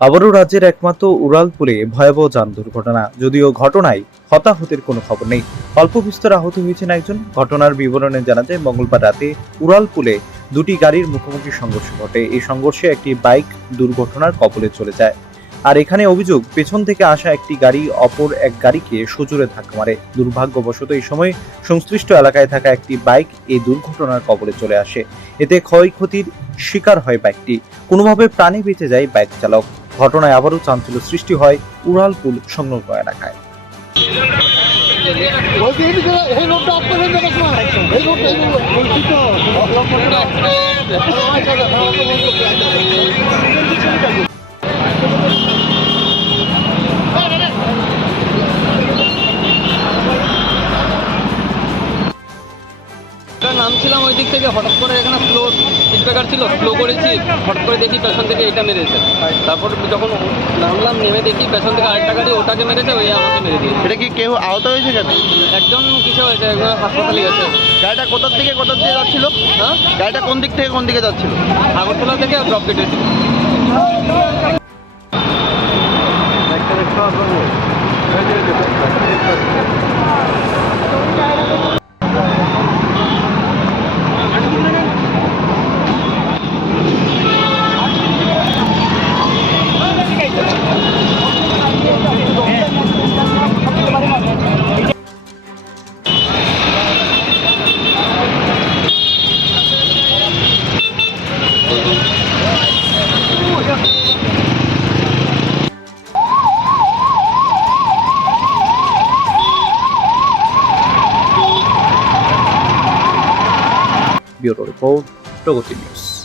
আবারও রাজ্যের একমাত্র উড়ালপুরে ভয়াবহ যান দুর্ঘটনা। যদিও ঘটনায় হতাহতের কোনো খবর নেই, অল্প বিস্তর আহত হয়েছেন একজন। ঘটনার বিবরণে জানা যায়, মঙ্গলবার রাতে উড়ালপুলে দুটি গাড়ির মুখোমুখি সংঘর্ষ ঘটে। এই সংঘর্ষে একটি বাইক দুর্ঘটনার কবলে চলে যায়। আর এখানে অভিযোগ, পেছন থেকে আসা একটি গাড়ি অপর এক গাড়িকে সজোরে ধাক্কা মারে। দুর্ভাগ্যবশত এই সময় সংশ্লিষ্ট এলাকায় থাকা একটি বাইক এই দুর্ঘটনার কবলে চলে আসে। এতে ক্ষয়ক্ষতির শিকার হয় বাইকটি। কোনোভাবে প্রাণে বেঁচে যায় বাইক চালক। ঘটনায় আবারও চাঞ্চল্য সৃষ্টি হয় উড়ালপুল সংলগ্ন এলাকায়। নামছিলাম ওই দিক থেকে, হঠাৎ করে এখানে স্লো স্পিড ব্রেকার ছিল, স্লো করেছি, হঠাৎ করে দেখি পেছন থেকে এটা মেরেছে। তারপর যখন নামলাম, নেমে দেখি পেছন থেকে আরেকটা গাড়ি ওটাকে মেরেছে, ওই আমাকে মেরে দিয়েছে। এটা কি কেউ আহত হয়েছে কেন? একজন কিছু হয়েছে, একজন হাসপাতালে গেছে। গাড়িটা কোথা থেকে কোথা দিয়ে যাচ্ছিল? হ্যাঁ, গাড়িটা কোন দিক থেকে কোন দিকে যাচ্ছিল? আগরতলা থেকে ড্রপ কেটেছিল। ব্যুরো রিপোর্ট, প্রগতি নিউজ।